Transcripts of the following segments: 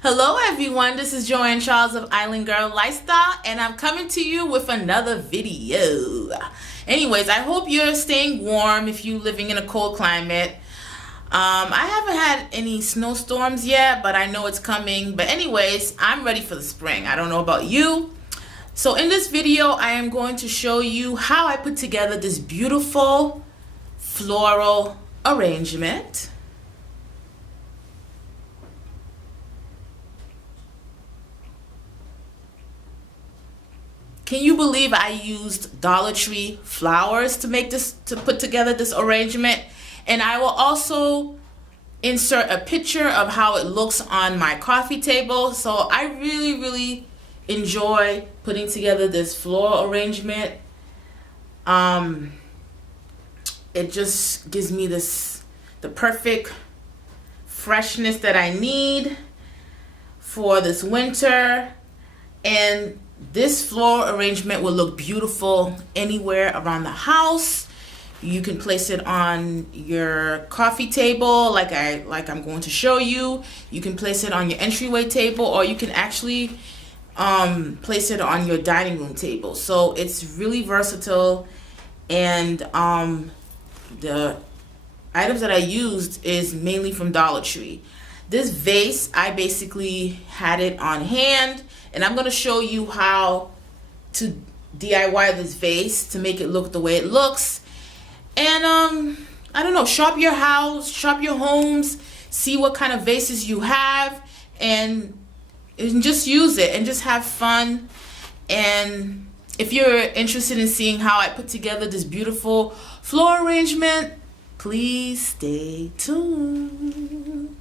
Hello everyone, this is Joanne Charles of Island Girl Lifestyle and I'm coming to you with another video. Anyways, I hope you're staying warm if you're living in a cold climate. I haven't had any snowstorms yet, but I know it's coming. But anyways, I'm ready for the spring. I don't know about you. So in this video, I am going to show you how I put together this beautiful floral arrangement. Can you believe I used Dollar Tree flowers to put together this arrangement? And I will also insert a picture of how it looks on my coffee table. So I really enjoy putting together this floral arrangement. It just gives me the perfect freshness that I need for this winter. And this floral arrangement will look beautiful anywhere around the house. You can place it on your coffee table like I'm going to show you. You can place it on your entryway table, or you can actually place it on your dining room table. So it's really versatile, and the items that I used is mainly from Dollar Tree. This vase, I basically had it on hand, and I'm going to show you how to DIY this vase to make it look the way it looks. And I don't know, shop your house, shop your homes, see what kind of vases you have, and just use it and just have fun. And if you're interested in seeing how I put together this beautiful floral arrangement, please stay tuned.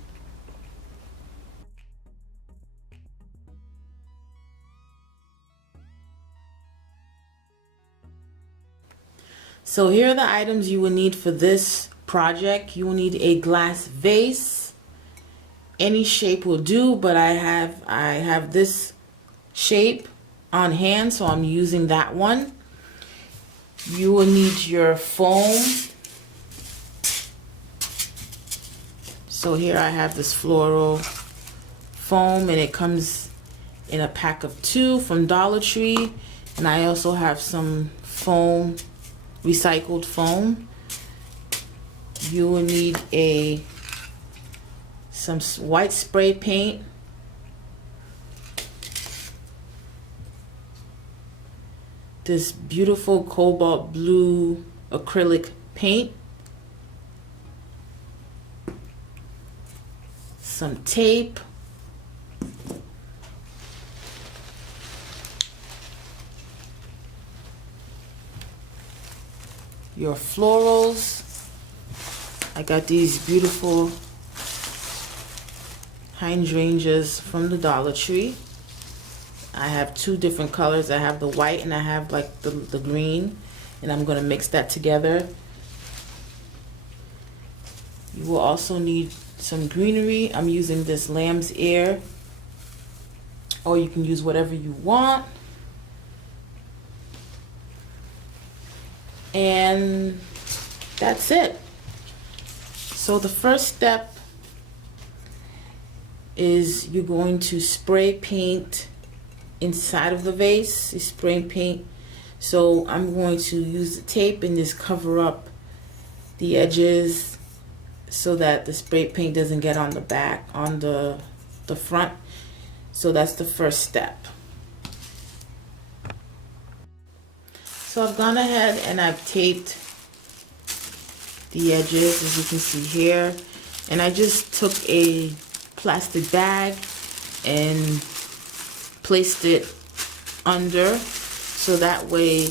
So here are the items you will need for this project. You will need a glass vase. Any shape will do, but I have this shape on hand, so I'm using that one. You will need your foam. So here I have this floral foam, and it comes in a pack of 2 from Dollar Tree. And I also have some foam, recycled foam. You will need some white spray paint, this beautiful cobalt blue acrylic paint, some tape, your florals. I got these beautiful hydrangeas from the Dollar Tree. I have 2 different colors. I have the white and I have like the green, and I'm going to mix that together. You will also need some greenery. I'm using this lamb's ear, or you can use whatever you want. And that's it. So the first step is you're going to spray paint inside of the vase. You spray paint. So I'm going to use the tape and just cover up the edges so that the spray paint doesn't get on the back, on the front. So that's the first step. So I've gone ahead and I've taped the edges, as you can see here, and I just took a plastic bag and placed it under, so that way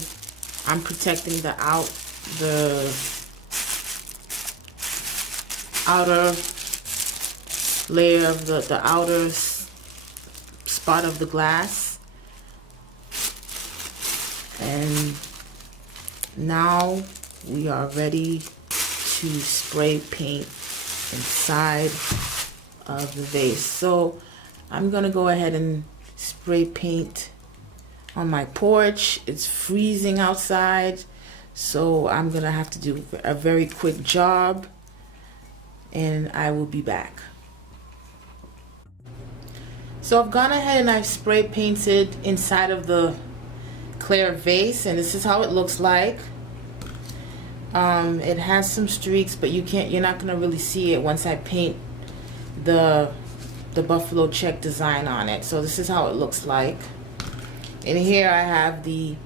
I'm protecting the outer layer of the outer spot of the glass. And now we are ready to spray paint inside of the vase. So I'm gonna go ahead and spray paint on my porch. It's freezing outside, so I'm gonna have to do a very quick job, and I will be back. So I've gone ahead and I've spray painted inside of the clear vase, and this is how it looks like. It has some streaks, but you're not gonna really see it once I paint the buffalo check design on it. So this is how it looks like. And here I have the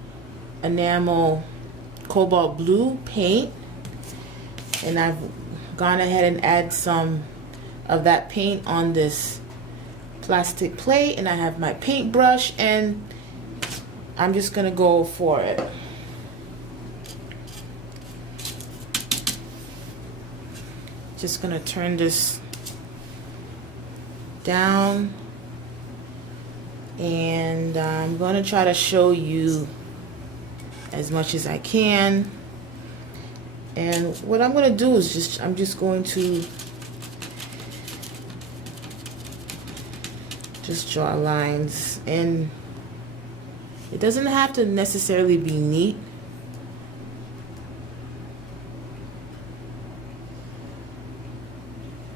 enamel cobalt blue paint, and I've gone ahead and add some of that paint on this plastic plate, and I have my paintbrush, and I'm just gonna go for it. Just gonna turn this down, and I'm gonna try to show you as much as I can. And what I'm gonna do is I'm just going to just draw lines, and it doesn't have to necessarily be neat.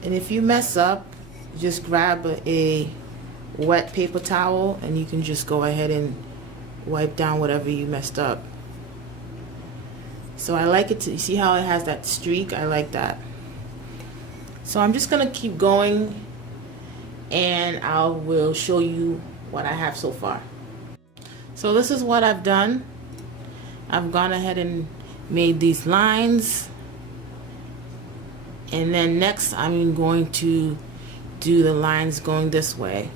And if you mess up, just grab a wet paper towel and you can just go ahead and wipe down whatever you messed up. So I like it to, you see how it has that streak? I like that. So I'm just gonna keep going, and I will show you what I have so far. So this is what I've done. I've gone ahead and made these lines, and then next I'm going to do the lines going this way.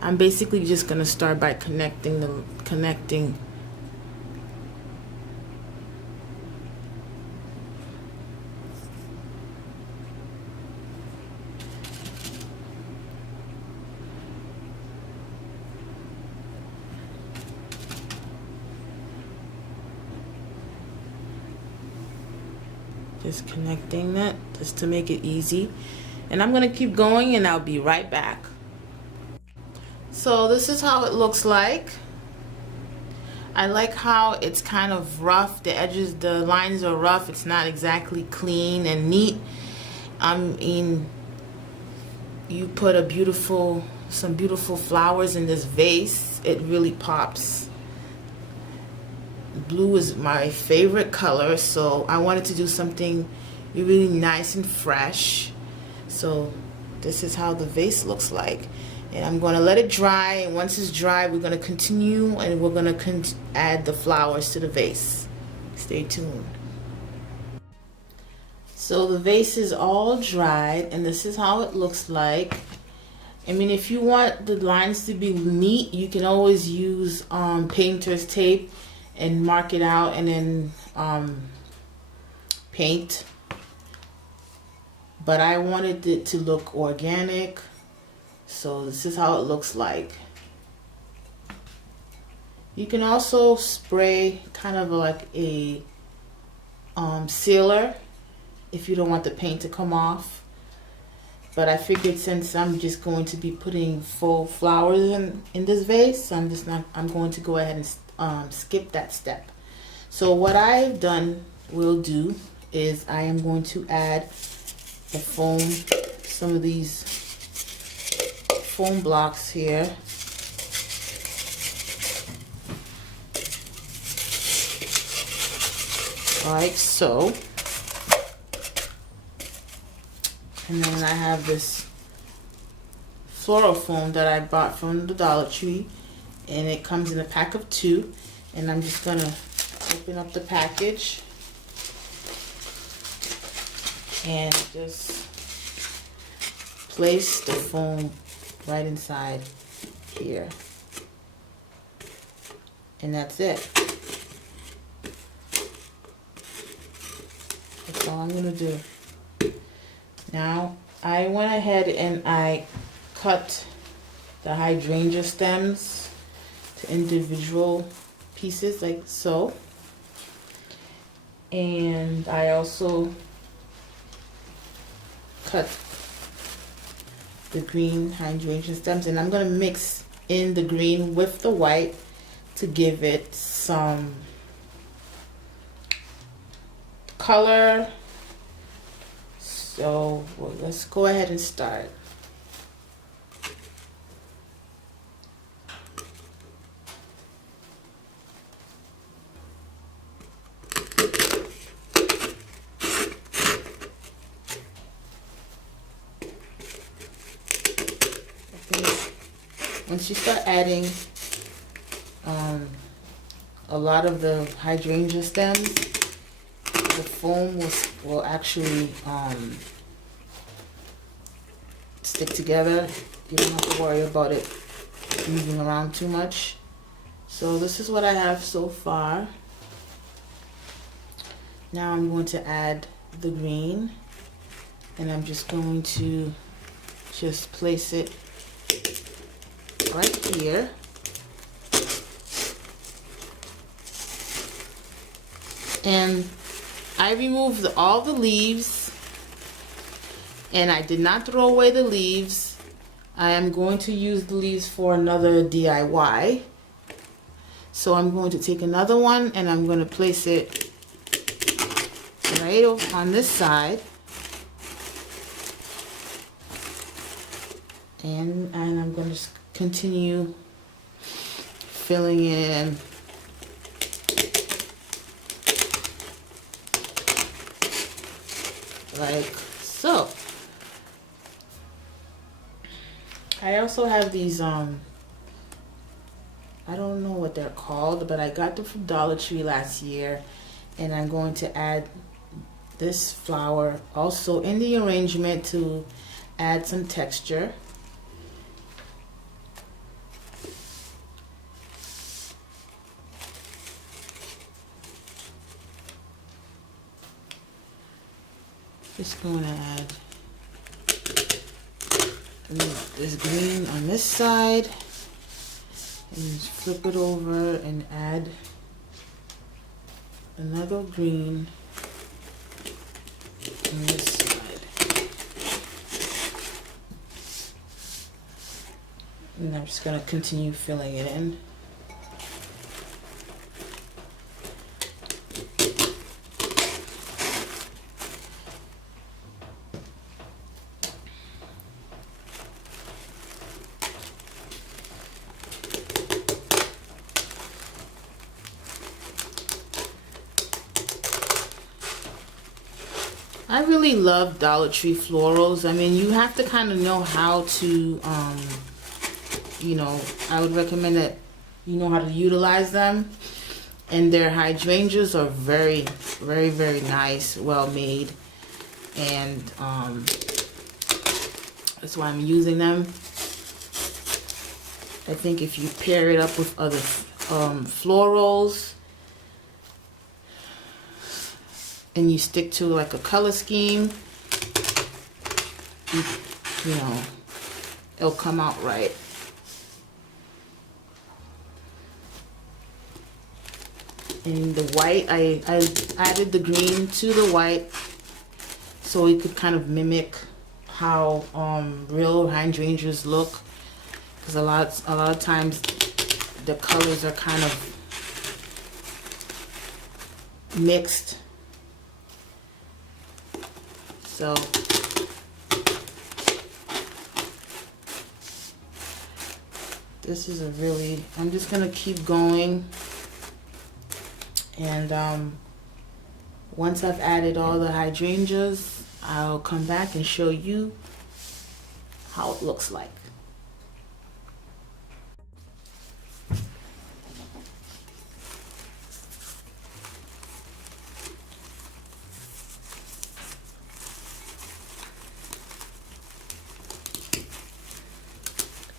I'm basically just gonna start by connecting just connecting that just to make it easy. And I'm gonna keep going, and I'll be right back. So this is how it looks like. I like how it's kind of rough. The edges, the lines are rough. It's not exactly clean and neat. I mean, you put some beautiful flowers in this vase, it really pops. Blue is my favorite color, so I wanted to do something really nice and fresh. So this is how the vase looks like. And I'm going to let it dry, and once it's dry, we're going to continue, and we're going to add the flowers to the vase. Stay tuned. So the vase is all dried, and this is how it looks like. I mean, if you want the lines to be neat, you can always use painter's tape and mark it out, and then paint. But I wanted it to look organic. So this is how it looks like. You can also spray kind of like a sealer if you don't want the paint to come off. But I figured since I'm just going to be putting full flowers in this vase, I'm going to go ahead and skip that step. So what I've done will do is I am going to add the foam, some of these foam blocks here. Like so. And then I have this floral foam that I bought from the Dollar Tree, and it comes in a pack of 2, and I'm just gonna open up the package and just place the foam right inside here, and that's it. That's all I'm gonna do. Now I went ahead and I cut the hydrangea stems to individual pieces like so, and I also cut the green hydrangea stems, and I'm going to mix in the green with the white to give it some color. So well, let's go ahead and start. Once you start adding a lot of the hydrangea stems, the foam will actually stick together. You don't have to worry about it moving around too much. So this is what I have so far. Now I'm going to add the green, and I'm just going to just place it right here. And I removed all the leaves, and I did not throw away the leaves. I am going to use the leaves for another DIY. So I'm going to take another one and I'm going to place it right over on this side. And I'm going to just continue filling it in. Like so. I also have these I don't know what they're called, but I got them from Dollar Tree last year, and I'm going to add this flower also in the arrangement to add some texture. Just going to add this green on this side, and just flip it over and add another green on this side. And I'm just going to continue filling it in. I really love Dollar Tree florals. I mean, you have to kind of know how to, you know, I would recommend that you know how to utilize them. And their hydrangeas are very, very, very nice, well made. And that's why I'm using them. I think if you pair it up with other florals, and you stick to like a color scheme, you know, it'll come out right. And the white, I added the green to the white so it could kind of mimic how real hydrangeas look, because a lot of times the colors are kind of mixed. So this is a really, I'm just gonna keep going, and once I've added all the hydrangeas, I'll come back and show you how it looks like.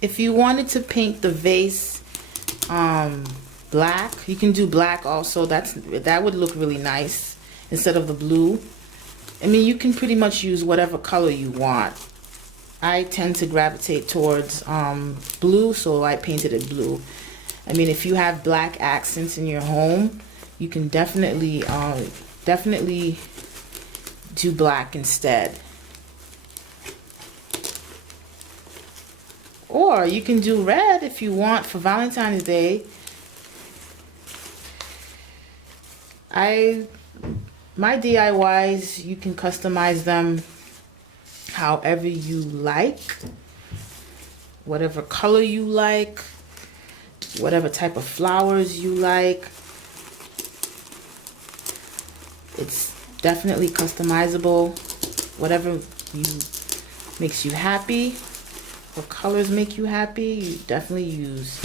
If you wanted to paint the vase black, you can do black also. That would look really nice instead of the blue. I mean, you can pretty much use whatever color you want. I tend to gravitate towards blue, so I painted it blue. I mean, if you have black accents in your home, you can definitely do black instead. Or you can do red if you want for Valentine's Day. I my DIYs, you can customize them however you like, whatever color you like, whatever type of flowers you like. It's definitely customizable. Whatever makes you happy, what colors make you happy, you definitely use.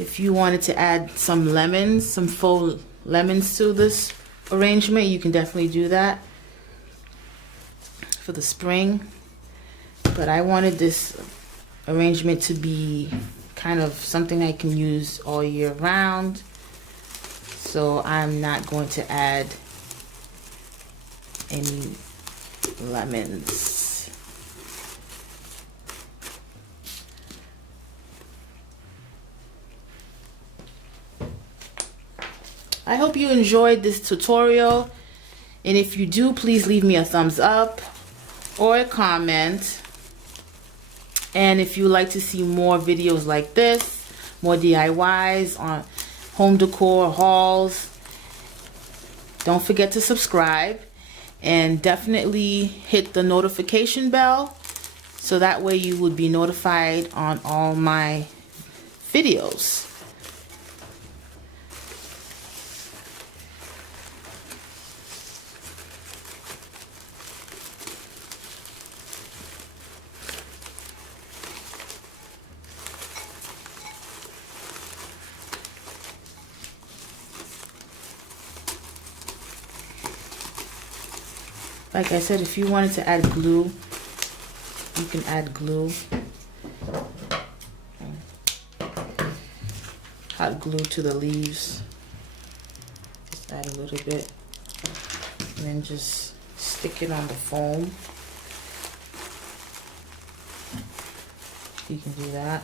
If you wanted to add some lemons, some faux lemons to this arrangement, you can definitely do that for the spring. But I wanted this arrangement to be kind of something I can use all year round. So I'm not going to add any lemons. I hope you enjoyed this tutorial, and if you do, please leave me a thumbs up or a comment. And if you like to see more videos like this, more DIYs on home decor hauls, don't forget to subscribe and definitely hit the notification bell so that way you would be notified on all my videos. Like I said, if you wanted to add glue, you can add glue. Hot glue to the leaves. Just add a little bit. And then just stick it on the foam. You can do that.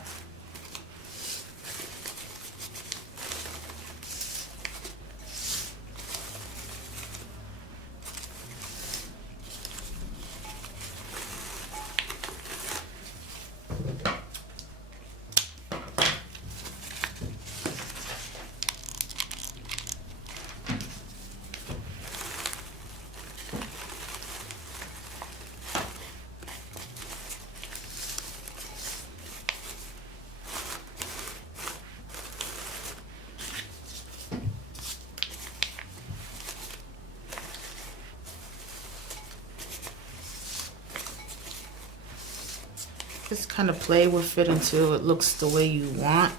Just kind of play with it until it looks the way you want.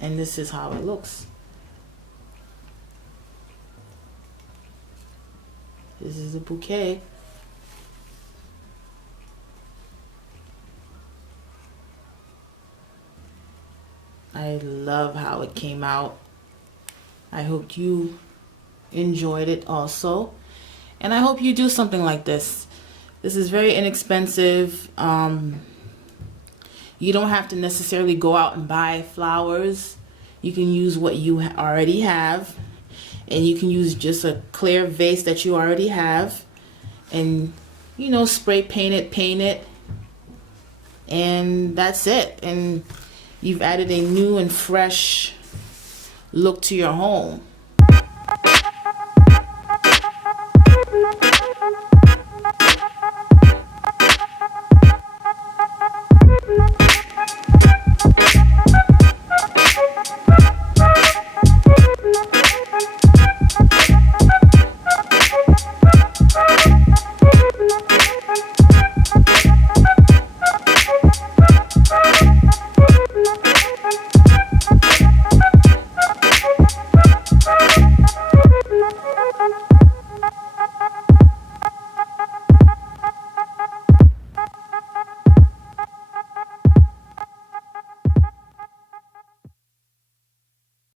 And this is how it looks. This is the bouquet. I love how it came out. I hope you enjoyed it also. And I hope you do something like this. This is very inexpensive. You don't have to necessarily go out and buy flowers. You can use what you already have. And you can use just a clear vase that you already have. And, you know, spray paint it. And that's it. And you've added a new and fresh look to your home.